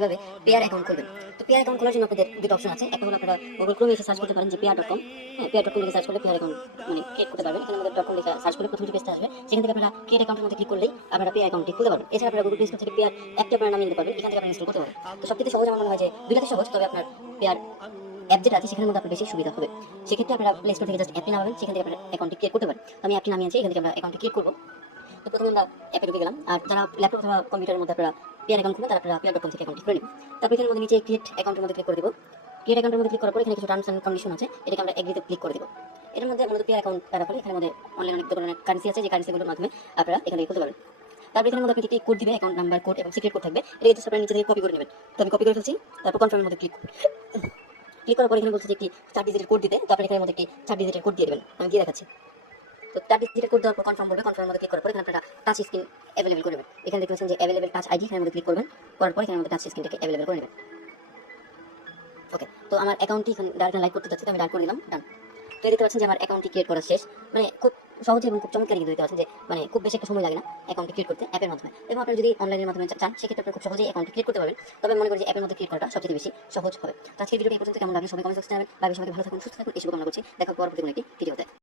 কিভাবে pair account খুলবেন। তো পেয়ার অ্যাকাউন্ট খোলার জন্য আপনাদের দুটো অপশন আছে। একটা হলো আপনারা গুগল ক্রোমে এসে সার্চ করতে পারেন যে পেয়ার.com। হ্যাঁ, পেয়ার.com লিখে সার্চ করলে পেয়ার অ্যাকাউন্ট মানে ক্রিয়েট করতে পারবেন। এখানে আমাদের .com লিখে সার্চ করলে প্রথম যে পেজটা আসবে সেখান থেকে আপনারা ক্রিয়েট অ্যাকাউন্টের মধ্যে ক্লিক করলেই আপনারা পেয়ার অ্যাকাউন্টটি খুলতে পারবেন। এছাড়া আপনারা গুগল প্লে স্টোর থেকে পেয়ার অ্যাপটি আপনারা নামিয়ে নিতে পারবেন। এখান থেকে আপনারা ইনস্টল করতে পারবেন। তো সবথেকে সহজ আমার মনে হয় যে দুইটাতে সহজ, তবে আপনার পেয়ার অ্যাপ যেটা আছে সেখানের মধ্যে আপনার বেশি সুবিধা হবে। সেক্ষেত্রে আপনারা প্লে স্টোর থেকে জাস্ট অ্যাপটি নামাবেন, সেখান থেকে আপনারা অ্যাকাউন্টটি ক্রিয়েট করতে পারেন। তো আমি অ্যাপটি নামিয়েছি, এখান থেকে আমরা অ্যাকাউন্টটি ক্রিয়েট করবো। তো প্রথমে আমরা অ্যাপে ঢুকে গেলাম। আর যারা ল্যাপটপ অথবা কম্পিউটারের মধ্যে আপনারা পেয়ার অ্যাকাউন্ট খুলবেন তারা আপনারা পেয়ার.com থেকে অ্যাকাউন্ট করে নেবেন। তারপর এখানের মধ্যে নিচে ক্রিয়েট অ্যাকাউন্টের মধ্যে ক্লিক করে দেবো। ক্রিয়েট অ্যাকাউন্টের মধ্যে ক্লিক করার পর এখানে কিছু টার্মস এন্ড কন্ডিশন আছে, এটাকে আমরা এগ্রিতে ক্লিক করে দেবো। এর মধ্যে মূলত পেয়ার অ্যাকাউন্ট তারা করে এখানে মধ্যে অনলাইন অনেক ধরনের কারেন্সি আছে, যে কারেন্সিগুলোর মাধ্যমে আপনারা এখানে খুলতে পারবেন। তারপর এখানের মধ্যে আপনি একটি কোড দিবে, অ্যাকাউন্ট নাম্বার, কোড এবং সিক্রেট কোড থাকবে। এটা জাস্ট আপনারা নিচে থেকে কপি করে নেবেন। তো আমি কপি করে ফেলছি। তারপর কনফার্মের মধ্যে ক্লিক করার পর এখানে বলছে যে একটি 4 ডিজিটের কোড দিতে। তো আপনি এখানের মধ্যে একটি 4 ডিজিটের কোড দিয়ে দেবেন। আমি দিয়ে দেখাচ্ছি। তো 4 ডিজিটের কোড দেওয়ার পর কনফার্ম বলবে। কনফার্মের মধ্যে ক্লিক করার পর এখানে আপনারা টাচ স্ক্রিন অ্যাভেলেবল করে নেবেন। এখানে দেখতে পাচ্ছেন যে অ্যাভেলেবল টাচ আইডি, এখানের মধ্যে ক্লিক করবেন। করার পর এখানের মধ্যে টাচ স্ক্রিনটাকে অ্যাভেলেবল করে নেবেন। ওকে, তো আমার অ্যাকাউন্টটি এখন ডাইরেক্ট লাইভ করতে যাচ্ছি, তো আমি ডান করে দিলাম, ডান। তো দেখতে পাচ্ছেন যে আমার অ্যাকাউন্টটি ক্রিয়েট করা শেষ। মানে খুব সহজে এবং খুব চমৎকার কিন্তু দেখতে পাচ্ছেন যে মানে খুব বেশি একটা সময় লাগে না অ্যাকাউন্টটি ক্রিয়েট করতে অ্যাপের মাধ্যমে। এবং আপনারা যদি অনলাইনের মাধ্যমে চান সেক্ষেত্রে আপনি খুব সহজেই অ্যাকাউন্টটি ক্রিয়েট করতে পারবেন। তবে মনে করি যে অ্যাপের মধ্যে ক্রিয়েট করাটা সবচেয়ে বেশি সহজ হবে। তো আজকের ভিডিওটি এই পর্যন্ত। কেমন লাগলো সবাই কমেন্ট সেকশনে জানাবেন। সবাই ভালো থাকুন, সুস্থ থাকুন, এই শুভকামনা করছি। দেখা পরবর্তী কোনো একটি ভিডিওতে।